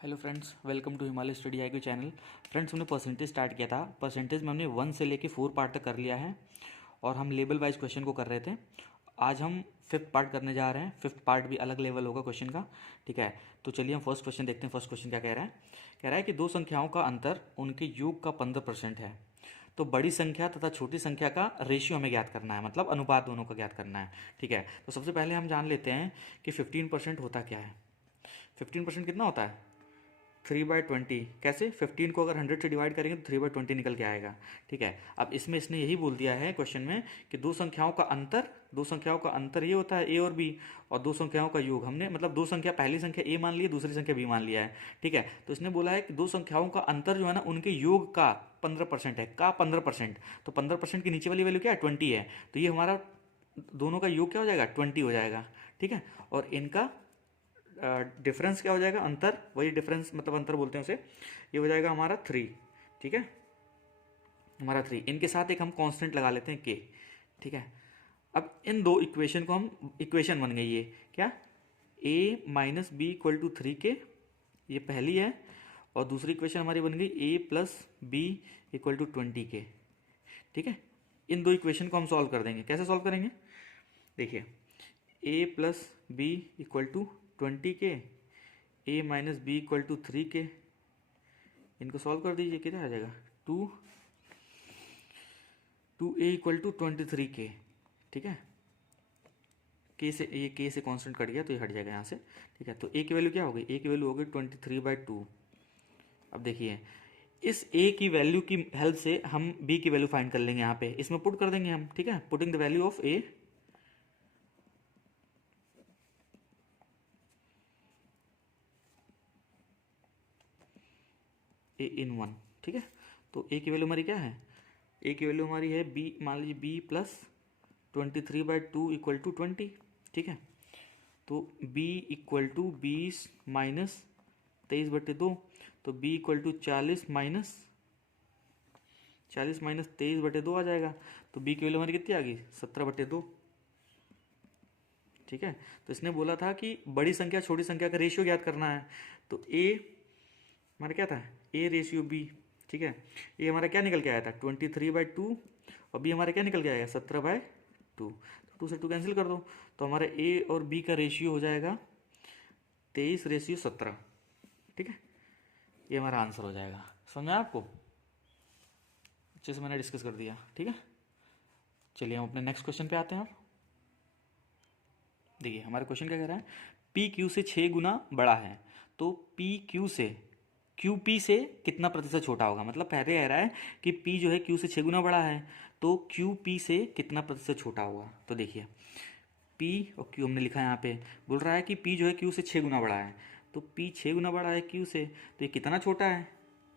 Hello friends, welcome to Himalaya study I channel. Friends, हमने percentage start किया था। Percentage में हमने 1 से लेके 4 पार्ट तक कर लिया है और हम लेवल वाइज क्वेश्चन को कर रहे थे। आज हम 5th पार्ट करने जा रहे हैं। 5th पार्ट भी अलग लेवल होगा क्वेश्चन का, ठीक है। तो चलिए हम फर्स्ट क्वेश्चन देखते हैं। फर्स्ट क्वेश्चन क्या कह रहा है? कह रहा है कि दो संख्याओं का अंतर उनके योग का 15% है। तो बड़ी संख्या तथा छोटी संख्या का रेशियो हमें ज्ञात करना है, मतलब अनुपात दोनों का ज्ञात करना है, ठीक है। तो सबसे पहले हम जान लेते हैं कि 15% होता क्या है। 15% कितना होता है? 3/20। कैसे? 15 को अगर 100 से डिवाइड करेंगे तो 3/20 निकल के आएगा, ठीक है। अब इसमें इसने यही बोल दिया है क्वेश्चन में कि दो संख्याओं का अंतर ये होता है, ए और बी, और दो संख्याओं का योग हमने मतलब दो संख्या, पहली संख्या ए मान ली है, दूसरी संख्या बी मान लिया है, ठीक है। तो इसने बोला है कि दो संख्याओं का अंतर जो है ना, उनके योग का 15% है। का 15%, तो 15% की नीचे वाली वैल्यू क्या है? 20 है। तो ये हमारा दोनों का योग क्या हो जाएगा? 20 हो जाएगा, ठीक है। और इनका डिफरेंस क्या हो जाएगा? अंतर, वही डिफरेंस मतलब अंतर बोलते हैं उसे। ये हो जाएगा हमारा 3, ठीक है, हमारा 3। इनके साथ एक हम कांस्टेंट लगा लेते हैं के, ठीक है। अब इन दो इक्वेशन को हम, इक्वेशन बन गई ये क्या? a minus B equal to 3 के, ये पहली है। और दूसरी इक्वेशन हमारी बन गई a plus B equal to 20 के, ठीक है। इन दो इक्वेशन को हम सॉल्व कर देंगे। कैसे सॉल्व करेंगे? देखिए, a plus B equal to 20 के, a minus B equal to 3 के, इनको सॉल्व कर दीजिए। कितना आ जाएगा? 2a इक्वल टू 23 के, ठीक है। के से ये के से कांस्टेंट कट गया तो ये हट जाएगा यहाँ से, ठीक है। तो a की वैल्यू क्या हो गई? a की वैल्यू हो गई 23/2। अब देखिए, इस a की वैल्यू की हेल्प से हम b की वैल्यू फाइंड कर लेंगे। यहाँ पे इसमें पुट कर देंगे हम, ठीक है। Putting the value of a इन 1, ठीक है। तो a की वैल्यू हमारी क्या है? a की वैल्यू हमारी है b, मान लीजिए b प्लस 23/2 इक्वल टू 20, ठीक है। तो b इक्वल टू 20 माइनस 23/2, तो b इक्वल टू 40 माइनस 23/2 आ जाएगा। तो b की वैल्यू हमारी कितनी आ गई? 17/2, ठीक है। तो इसने बोला था कि बड़ी संख्या छोटी संख्या का रेशियो ज्ञात करना है। तो a हमारा क्या था? a रेशियो b, ठीक है। ये हमारा क्या निकल के आया था? 23/2, और b हमारा क्या निकल के आएगा? 17/2। तो 2 से 2 कैंसिल कर दो, तो हमारे a और b का रेशियो हो जाएगा 23/17, ठीक है। ये हमारा आंसर हो जाएगा। समझ में आया आपको? अच्छे से मैंने डिस्कस कर दिया, ठीक है। चलिए हम अपने नेक्स्ट क्वेश्चन पे आते हैं। देखिए हमारा क्वेश्चन क्या कह रहा है? पी क्यू से 6 गुना बड़ा है, तो पी क्यू से क्यू पी से कितना प्रतिशत छोटा होगा। मतलब पहले कह रहा है कि पी जो है क्यू से 6 गुना बड़ा है, तो क्यू पी से कितना प्रतिशत छोटा होगा। तो देखिए, पी और क्यू हमने लिखा है यहाँ पे। बोल रहा है कि पी जो है क्यू से 6 गुना बड़ा है, तो पी 6 गुना बड़ा है क्यू से, तो ये कितना छोटा है?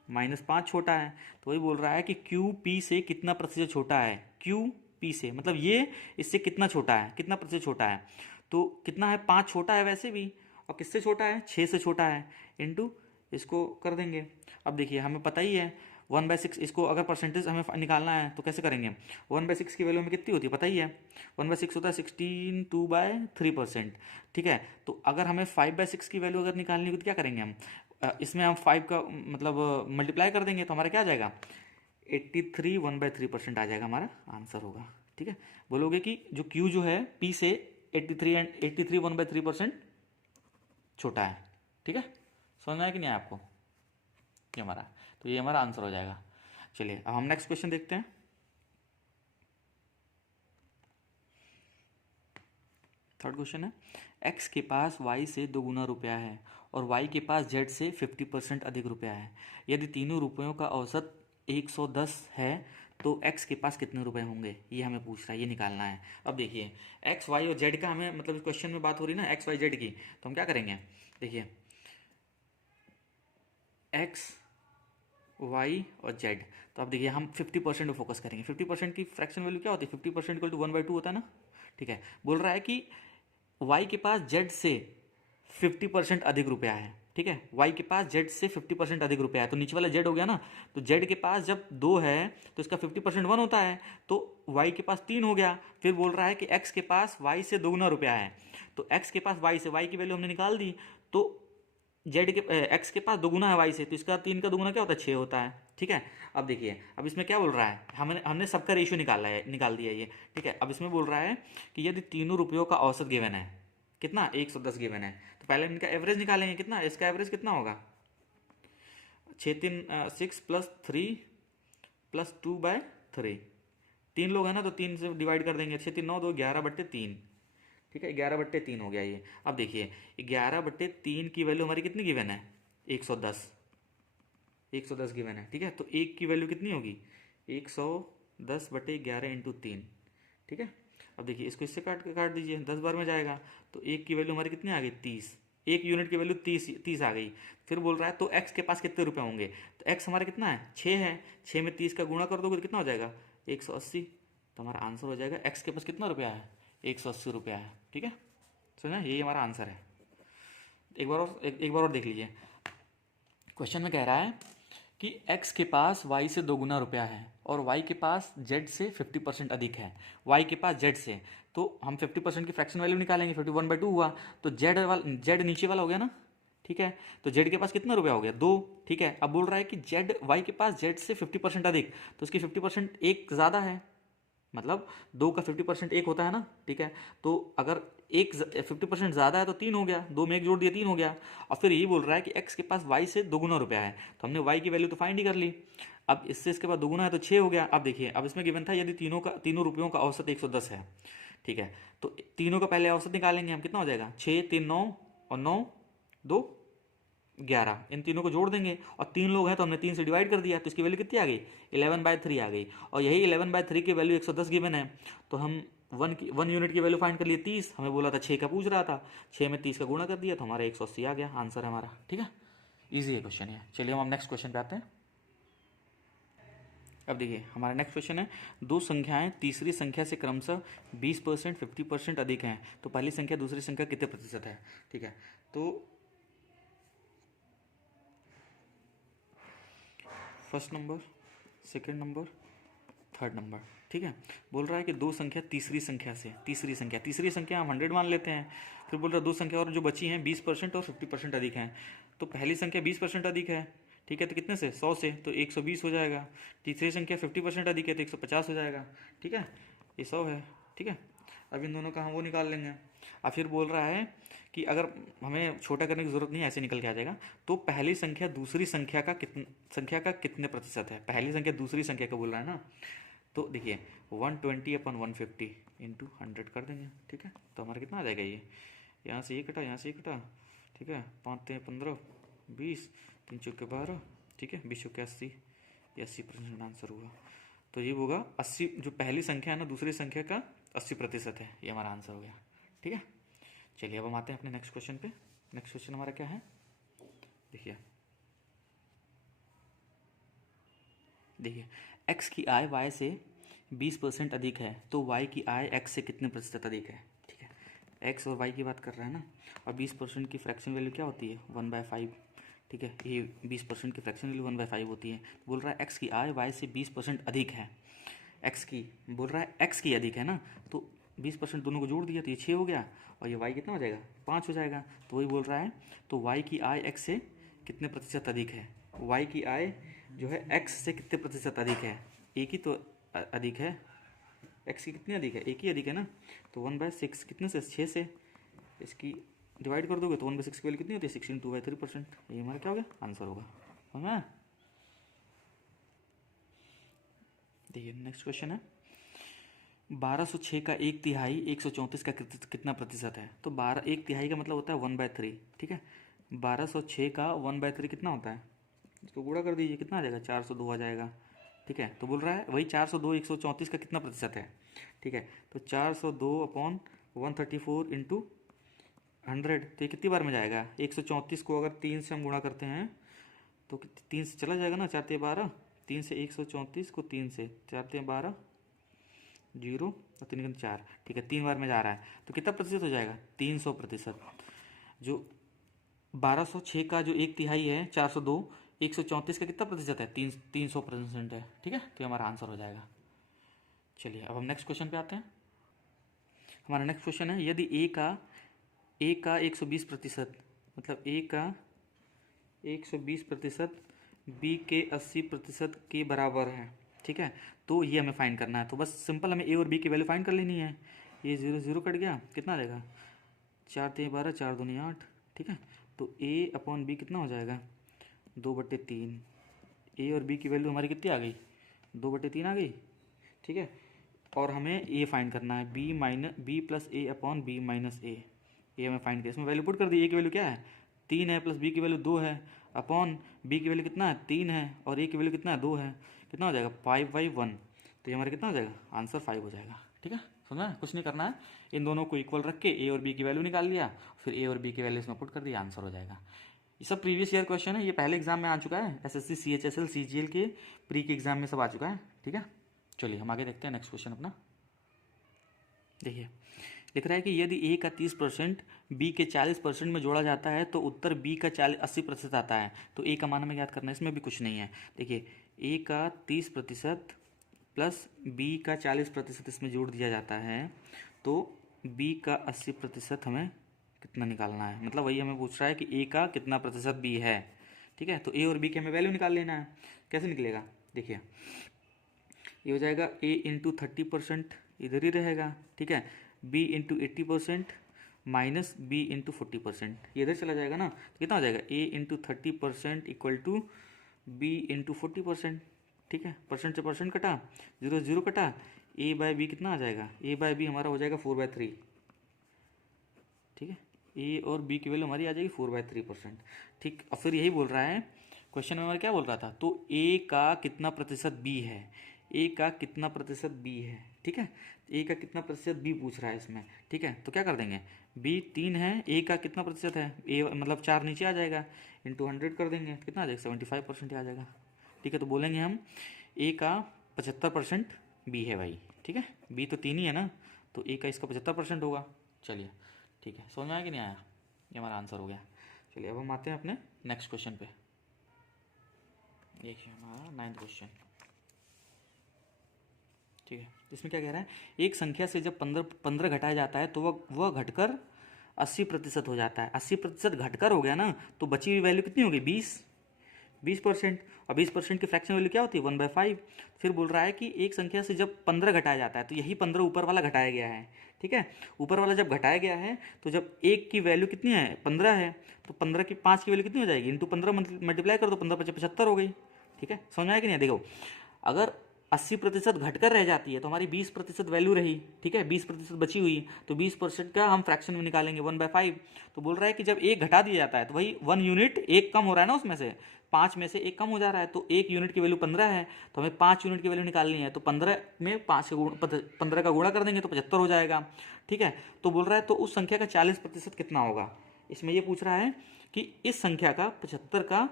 -5 छोटा है। तो वही बोल रहा है कि क्यू पी से कितना प्रतिशत छोटा है। क्यू पी से मतलब ये इससे कितना छोटा है, कितना प्रतिशत छोटा है। तो कितना है? 5 छोटा है वैसे भी, और किससे छोटा है? 6 से छोटा है, इंटू इसको कर देंगे। अब देखिए, हमें पता ही है 1/6, इसको अगर परसेंटेज हमें निकालना है तो कैसे करेंगे? 1/6 की वैल्यू में कितनी होती है पता ही है? 1/6 होता है 16 2/3%, ठीक है। तो अगर हमें 5/6 की वैल्यू अगर निकालनी होगी तो क्या करेंगे हम? इसमें हम 5 का मतलब मल्टीप्लाई कर देंगे, तो हमारा क्या आ जाएगा? 83 1/3% आ जाएगा, हमारा आंसर होगा, ठीक है। बोलोगे कि जो क्यू जो है पी से 83 1/3% छोटा है, ठीक है। समझ में आया कि नहीं आया आपको? ये हमारा, तो ये हमारा आंसर हो जाएगा। चलिए अब हम नेक्स्ट क्वेश्चन देखते हैं। थर्ड क्वेश्चन है, x के पास y से 2 गुना रुपया है और y के पास z से 50% अधिक रुपया है। यदि तीनों रुपयों का औसत 110 है तो x के पास कितने रुपए होंगे, ये हमें पूछ रहा है, ये निकालना है। अब देखिए, x y और z का हमें मतलब इस क्वेश्चन में बात हो रही है ना x y z की, तो हम क्या करेंगे? देखिए, x y और z, तो अब देखिए हम 50% पे फोकस करेंगे। 50% की फ्रैक्शन वैल्यू क्या होती है? 50% इक्वल टू 1/2 होता है ना, ठीक है। बोल रहा है कि y के पास z से 50% अधिक रुपया है, ठीक है। y के पास z से 50% अधिक रुपया है, तो नीचे वाला z हो गया ना। तो z के पास जब 2 है तो इसका 50% 1 होता है, तो y के पास 3 हो गया। फिर बोल रहा है कि x के पास y से 2 गुना रुपया है, तो x के पास y से y की वैल्यू हमने निकाल दी, तो जेड के एक्स के पास दोगुना है वाई से, तो इसका 3 का दोगुना क्या होता है, 6 होता है। ठीक है, अब देखिए, अब इसमें क्या बोल रहा है, हमने हमने सबका रेशियो निकाल दिया ये। ठीक है, अब इसमें बोल रहा है कि यदि तीनों रुपयों का औसत गिवन है, कितना, 110 गिवन है, तो पहले इनका एवरेज निकालेंगे, कितना इसका एवरेज कितना होगा, 6×3 = 6 + 3 + 2/3, 3 लोग हैं ना, तो 3 से डिवाइड कर देंगे, 6×3 = 9, 2 11/3। ठीक है, 11/3 हो गया ये। अब देखिए 11/3 की वैल्यू हमारी कितनी गिवन है, 110, 110 गिवन है। ठीक है, तो एक की वैल्यू कितनी होगी, 110/11 × 3। ठीक है, अब देखिए इसको इससे काट दीजिए, 10 बार में जाएगा, तो एक की वैल्यू हमारी कितनी आ गई, 30, एक यूनिट की वैल्यू 30 आ गई। फिर बोल रहा है तो एक्स के पास कितने रुपए होंगे, तो एक्स हमारा कितना है, 6 है, 6 में 30 का गुणा कर दोगे तो कितना हो जाएगा, 180। तो हमारा आंसर हो जाएगा एक्स के पास कितना रुपया है, 180 रुपया है। ठीक है, सुना, यही हमारा आंसर है। एक बार और देख लीजिए, क्वेश्चन में कह रहा है कि x के पास y से 2 गुना रुपया है और y के पास z से 50% अधिक है, y के पास z से, तो हम 50% की फ्रैक्शन वैल्यू निकालेंगे, 51/2 हुआ, तो z नीचे वाला हो गया ना। ठीक है, तो z के पास कितना रुपया हो गया, 2। ठीक है, अब बोल रहा है कि y के पास z से 50% अधिक, तो उसकी 50% एक ज़्यादा है, मतलब 2 का 50% एक होता है ना। ठीक है, तो अगर एक 50% ज़्यादा है तो 3 हो गया, 2 में 1 जोड़ दिया, 3 हो गया। और फिर यही बोल रहा है कि x के पास y से 2 गुना रुपया है, तो हमने y की वैल्यू तो फाइंड ही कर ली। अब इससे इसके बाद 2 गुना है तो 6 हो गया। अब देखिए, अब इसमें गिवन था यदि तीनों रुपयों का औसत 110 है। ठीक है, तो तीनों का पहले औसत निकालेंगे हम, कितना हो जाएगा, 6 3 9 और 9 2 11, इन तीनों को जोड़ देंगे, और 3 लोग हैं तो हमने 3 से डिवाइड कर दिया, तो इसकी वैल्यू कितनी आ गई, 11/3 आ गई। और यही 11/3 की वैल्यू 110 गिवन है, तो हम 1 यूनिट की वैल्यू फाइंड कर लिए 30, हमें बोला था 6 का पूछ रहा था, 6 में 30 का गुणा कर दिया तो हमारा 180 आ गया, आंसर है हमारा। ठीक है, ईजी है क्वेश्चन ये। चलिए हम नेक्स्ट क्वेश्चन पे आते हैं। अब देखिए हमारा नेक्स्ट क्वेश्चन है, दो संख्याएं तीसरी संख्या से क्रमशः 20%, 50% अधिक हैं, तो पहली संख्या दूसरी संख्या कितने प्रतिशत है। ठीक है, तो first number, second number, third number. ठीक है, बोल रहा है कि दो संख्या तीसरी संख्या हम 100 मान लेते हैं। फिर बोल रहा है दो संख्या और जो बची हैं 20% और 50% अधिक हैं, तो पहली संख्या 20% अधिक है। ठीक है, तो कितने से, 100 से, तो 120 हो जाएगा। तीसरी संख्या 50% अधिक है तो 150 हो जाएगा। ठीक है, ये 100 है। ठीक है, अब इन दोनों का हम वो निकाल लेंगे। अब फिर बोल रहा है कि अगर हमें छोटा करने की जरूरत नहीं है, ऐसे निकल के आ जाएगा, तो पहली संख्या दूसरी संख्या का कितने प्रतिशत है, पहली संख्या दूसरी संख्या का बोल रहा है ना। तो देखिए 120/150 इंटू 100 कर देंगे। ठीक है, तो हमारा कितना आ जाएगा, ये यहाँ से ये कटा, यहाँ से ये कटा। ठीक है, 5 3 15 20, 3 चौके 12। ठीक है, 20 चौके 80, ये 80% आंसर हुआ। तो ये होगा 80, जो पहली संख्या है ना दूसरी संख्या का 80% है, ये हमारा आंसर हो गया। ठीक है, चलिए अब हम आते हैं अपने नेक्स्ट क्वेश्चन पे। नेक्स्ट क्वेश्चन हमारा क्या है, देखिए x की आय y से 20% अधिक है, तो y की आय x से कितने प्रतिशत अधिक है। ठीक है, x और y की बात कर रहा है ना, और 20% की फ्रैक्शन वैल्यू क्या होती है, 1/5। ठीक है, ये 20% की फ्रैक्शन वैल्यू 1/5 होती है। बोल रहा है x की आय y से 20% अधिक है, x की, बोल रहा है x की अधिक है ना, तो 20% दोनों को जोड़ दिया तो ये 6 हो गया, और ये y कितना हो जाएगा, 5 हो जाएगा। तो वही बोल रहा है, तो y की आय x से कितने प्रतिशत अधिक है, y की आय जो है x से कितने प्रतिशत अधिक है, एक ही तो अधिक है, x की कितनी अधिक है, एक ही अधिक है ना। तो 1/6 कितने से, 6 से, इसकी डिवाइड कर दोगे तो 1/6 की वैल्यू कितनी होती है, 16/2/3%। ये हमारा क्या हो गया, आंसर होगा। समझ में? देखिए नेक्स्ट क्वेश्चन है, 1206 का 1/3 134 का कितना प्रतिशत है। तो 1/3 का मतलब होता है 1/3। ठीक है, 1206 का 1/3 कितना होता है, इसको गुणा कर दीजिए, कितना आ जाएगा, 402 आ जाएगा। ठीक है, तो बोल रहा है वही 402 134 का कितना प्रतिशत है। ठीक है, तो 402/134 इंटू 100, तो ये कितनी बार में जाएगा, 134 को अगर 3 से हम गुणा करते हैं तो 3 से चला जाएगा ना, 4 3 12, 3 से 134 को 3 से, 4 3 12 0 और 3 4। ठीक है, 3 बार में जा रहा है, तो कितना प्रतिशत हो जाएगा, 300%। जो 1206 का जो 1/3 है 402, 134 का कितना प्रतिशत है, 300% है। ठीक है, तो ये हमारा आंसर हो जाएगा। चलिए अब हम नेक्स्ट क्वेश्चन पे आते हैं। हमारा नेक्स्ट क्वेश्चन है, यदि ए का 120%, मतलब ए का 120% बी के 80% के बराबर है, ठीक है। तो ये हमें फाइंड करना है, तो बस सिंपल हमें ए और बी की वैल्यू फाइंड कर लेनी है। ये 0 0 कट गया, कितना आ जाएगा 4 3 12 4 दूनी 8, ठीक है। तो ए अपॉन बी कितना हो जाएगा 2/3। ए और बी की वैल्यू हमारी कितनी आ गई 2/3 आ गई, ठीक है। और हमें ए फाइंड करना है, बी प्लस ए अपॉन बी माइनस ए। ये हमें फाइंड किया, इसमें वैल्यू पुट कर दी। ए की वैल्यू क्या है 3 है, प्लस बी की वैल्यू 2 है, अपॉन बी की वैल्यू कितना है 3 है, और ए की वैल्यू कितना है 2 है, कितना हो जाएगा 5/1। तो ये हमारा कितना हो जाएगा आंसर 5 हो जाएगा, ठीक है। समझा, कुछ नहीं करना है, इन दोनों को इक्वल रख के ए और बी की वैल्यू निकाल लिया, फिर ए और बी की वैल्यू इसमें पुट कर दिया, आंसर हो जाएगा। ये सब प्रीवियस ईयर क्वेश्चन है, ये पहले एग्जाम में आ चुका है, एसएससी सीएचएसएल सीजीएल के प्री के एग्जाम में सब आ चुका है, ठीक है। चलिए हम आगे देखते हैं नेक्स्ट क्वेश्चन अपना। देखिए लिख रहा है कि यदि ए का 30% बी के 40% में जोड़ा जाता है तो उत्तर बी का 80% आता है। तो ए का मान हमें याद करना है, इसमें भी कुछ नहीं है। देखिए ए का 30% प्लस बी का 40% इसमें जोड़ दिया जाता है, तो बी का 80% हमें कितना निकालना है, मतलब वही हमें पूछ रहा है कि ए का कितना प्रतिशत बी है, ठीक है। तो ए और बी की हमें वैल्यू निकाल लेना है। कैसे निकलेगा, देखिए ये हो जाएगा ए इंटू 30% इधर ही रहेगा, ठीक है। B into 80% minus B into 40%, ये इधर चला जाएगा ना, तो कितना हो जाएगा A into 30% equal to B into 40%, ठीक है। परसेंट से परसेंट कटा, 0 0 कटा, ए बाय बी कितना आ जाएगा, ए बाय बी हमारा हो जाएगा 4/3, ठीक है। ए और बी की वैल्यू हमारी आ जाएगी 4/3%, ठीक। और फिर यही बोल रहा है क्वेश्चन में हमारा क्या बोल रहा था, तो ए का कितना प्रतिशत बी है, ए का कितना प्रतिशत बी है, ठीक है। ए का कितना प्रतिशत बी पूछ रहा है इसमें, ठीक है। तो क्या कर देंगे, बी 3 है, ए का कितना प्रतिशत है, ए मतलब 4 नीचे आ जाएगा, इंटू 100 कर देंगे, कितना आ जाएगा 75% आ जाएगा, ठीक है। तो बोलेंगे हम ए का 75% बी है भाई, ठीक है। बी तो 3 ही है ना, तो ए का इसका 75% होगा। चलिए ठीक है, समझ में आया कि नहीं आया, ये हमारा आंसर हो गया। चलिए अब हम आते हैं अपने नेक्स्ट क्वेश्चन पे। देखिए हमारा 9th क्वेश्चन, ठीक है। इसमें क्या कह रहा है, एक संख्या से जब 15 घटाया जाता है तो वह घटकर 80% हो जाता है। 80% घटकर हो गया ना, तो बची हुई वैल्यू कितनी होगी 20%। और 20% की फ्रैक्शन वैल्यू क्या होती है 1/5। फिर बोल रहा है कि एक संख्या से जब 15 घटाया जाता है, तो यही 15 ऊपर वाला घटाया गया है, ठीक है। ऊपर वाला जब घटाया गया है तो जब एक की वैल्यू कितनी है 15 है, तो 15 की 5 की वैल्यू कितनी हो जाएगी, इंटू 15 मल्टीप्लाई कर दो, 15 5 75 हो गई, ठीक है। समझ में आया कि नहीं। देखो अगर 80% घटकर रह जाती है तो हमारी 20% वैल्यू रही, ठीक है। 20% बची हुई, तो 20% का हम फ्रैक्शन में निकालेंगे 1/5। तो बोल रहा है कि जब एक घटा दिया जाता है तो वही 1 यूनिट एक कम हो रहा है ना, उसमें से 5 में से एक कम हो जा रहा है, तो 1 यूनिट की वैल्यू 15 है, तो हमें 5 यूनिट की वैल्यू निकालनी है। तो 15 में 15 का गुणा कर देंगे तो 75 हो जाएगा, ठीक है। तो बोल रहा है तो उस संख्या का 40% कितना होगा। इसमें ये पूछ रहा है कि इस संख्या का 75 का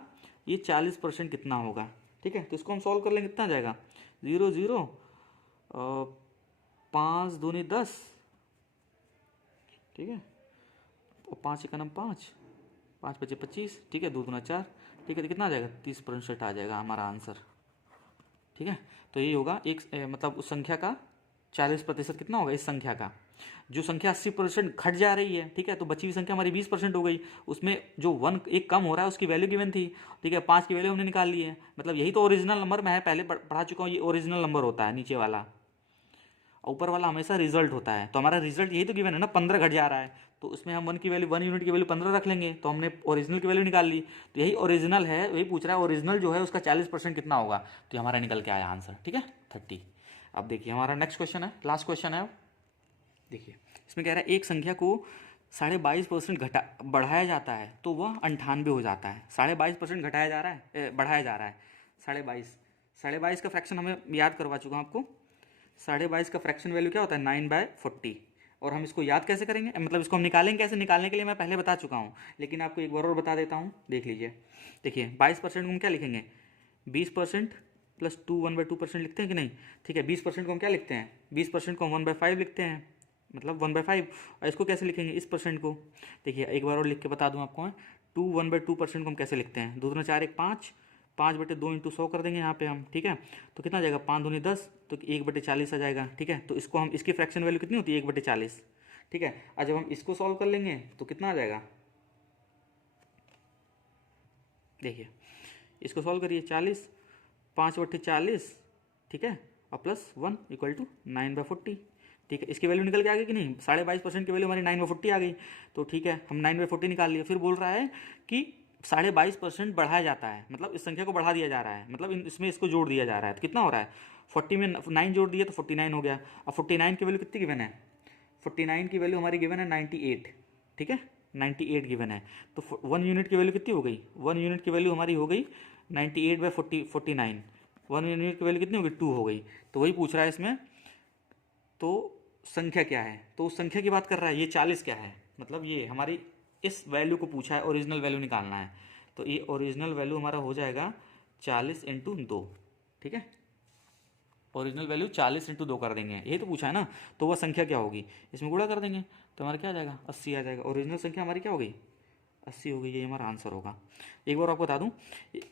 ये 40% कितना होगा, ठीक है। तो इसको हम सॉल्व कर लेंगे, कितना आ जाएगा 0 0 5 दूनी 10, ठीक है। और 5 1 5, 5 5 25, ठीक है। 2 दूना 4, ठीक है। तो कितना आ जाएगा 30% आ जाएगा हमारा आंसर, ठीक है। तो ये होगा एक मतलब उस संख्या का 40% कितना होगा, इस संख्या का। जो संख्या 80% घट जा रही है, ठीक है, तो बची हुई संख्या हमारी 20% हो गई। उसमें जो 1 एक कम हो रहा है उसकी वैल्यू गिवन थी, ठीक है। 5 की वैल्यू हमने निकाल ली है, मतलब यही तो ओरिजिनल नंबर मैं पहले पढ़ा चुका हूँ, ये ओरिजिनल नंबर होता है नीचे वाला, ऊपर वाला हमेशा रिजल्ट होता है। तो हमारा रिजल्ट यही तो गिवन है ना, 15 घट जा रहा है, तो उसमें हम 1 यूनिट की वैल्यू 15 रख लेंगे, तो हमने ओरिजिनल की वैल्यू निकाल ली। तो यही ओरिजिनल है, वही पूछ रहा है ओरिजिनल जो है उसका 40% कितना होगा, तो हमारा निकल के आया आंसर, ठीक है 30। अब देखिए हमारा नेक्स्ट क्वेश्चन है, लास्ट क्वेश्चन है। देखिए इसमें कह रहा है एक संख्या को 22.5% बढ़ाया जाता है तो वह 98 हो जाता है। 22.5% घटाया जा रहा है, बढ़ाया जा रहा है 22.5 का फ्रैक्शन हमें याद करवा चुका हूँ आपको। 22.5 का फ्रैक्शन वैल्यू क्या होता है 9/40। और हम इसको याद कैसे करेंगे, मतलब इसको हम निकालेंगे कैसे, निकालने के लिए मैं पहले बता चुका हूँ, लेकिन आपको एक बार और बता देता हूँ, देख लीजिए। देखिए 22% को हम क्या लिखेंगे 20% प्लस 1/2% लिखते हैं कि नहीं, ठीक है। 20% को हम क्या लिखते हैं, 20% को हम 1/5 लिखते हैं, मतलब 1/5। और इसको कैसे लिखेंगे इस परसेंट को, देखिए एक बार और लिख के बता दूं आपको, 1/2% को हम कैसे लिखते हैं, 2 दूना 4 1 5, 5/2 इंटू 100 कर देंगे यहाँ पे हम, ठीक है। तो कितना आ जाएगा 5 दूनी 10, तो 1/40 आ जाएगा, ठीक है। तो इसको हम इसकी फ्रैक्शन वैल्यू कितनी होती है 1/40, ठीक है। और जब हम इसको सॉल्व कर लेंगे तो कितना आ जाएगा देखिए इसको सॉल्व करिए, 40 5/40, ठीक है, और +1 = 9/40, ठीक है। इसकी वैल्यू निकल के आ गई कि नहीं, 22.5% की वैल्यू हमारी 9/40 आ गई। तो ठीक है, हम 9/40 निकाल लिए। फिर बोल रहा है कि 22.5% बढ़ाया जाता है, मतलब इस संख्या को बढ़ा दिया जा रहा है, मतलब इसमें इसको जोड़ दिया जा रहा है। तो कितना हो रहा है, 40 में 9 जोड़ दिया तो 49 हो गया। अब 49 की वैल्यू कितनी गिवन है, 49 की वैल्यू हमारी गिवन है 98, ठीक है, 98 गिवन है। तो 1 यूनिट की वैल्यू कितनी हो गई, 1 यूनिट की वैल्यू हमारी हो गई 98/49, 1 यूनिट की वैल्यू कितनी हो गई, 2 हो गई। तो वही पूछ रहा है इसमें, तो संख्या क्या है, तो उस संख्या की बात कर रहा है। ये 40 क्या है, मतलब ये हमारी इस वैल्यू को पूछा है, ओरिजिनल वैल्यू निकालना है। तो ये ओरिजिनल वैल्यू हमारा हो जाएगा 40 × 2, ठीक है, ओरिजिनल वैल्यू 40 × 2 कर देंगे, यही तो पूछा है ना। तो वह संख्या क्या होगी, इसमें गुणा कर देंगे तो हमारा क्या आ जाएगा, 80 आ जाएगा। ओरिजिनल संख्या हमारी क्या हो गई, 80 हो गई, ये हमारा आंसर होगा। एक बार आपको बता दूं,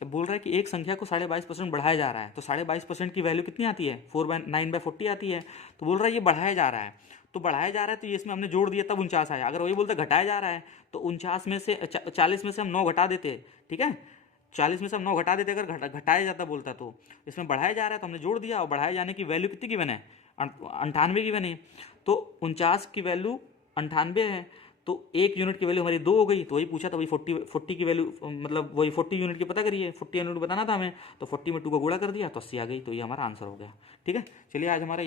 बोल रहा है कि एक संख्या को 22.5% बढ़ाया जा रहा है, तो 22.5% की वैल्यू कितनी आती है, 9/40 आती है। तो बोल रहा है ये बढ़ाया जा रहा है, तो बढ़ाया जा रहा है तो ये इसमें हमने जोड़ दिया तब 49 आया। अगर वही बोलते घटाया जा रहा है तो 49 में से 40 में से हम 9 घटा देते, ठीक है, 40 में से हम 9 घटा देते, अगर घटाया जाता बोलता। तो इसमें बढ़ाया जा रहा है तो हमने जोड़ दिया, और बढ़ाए जाने की वैल्यू कितनी गिवन है, 98 गिवन है। तो 49 की वैल्यू 98 है, तो 1 यूनिट की वैल्यू हमारी 2 हो गई। तो वही पूछा था, वही 40 की वैल्यू, मतलब वही 40 यूनिट की पता करिए, 40 यूनिट बताना था हमें। तो 40 में 2 का गुणा कर दिया तो 80 आ गई। तो ये हमारा आंसर हो गया, ठीक है। चलिए आज हमारा ये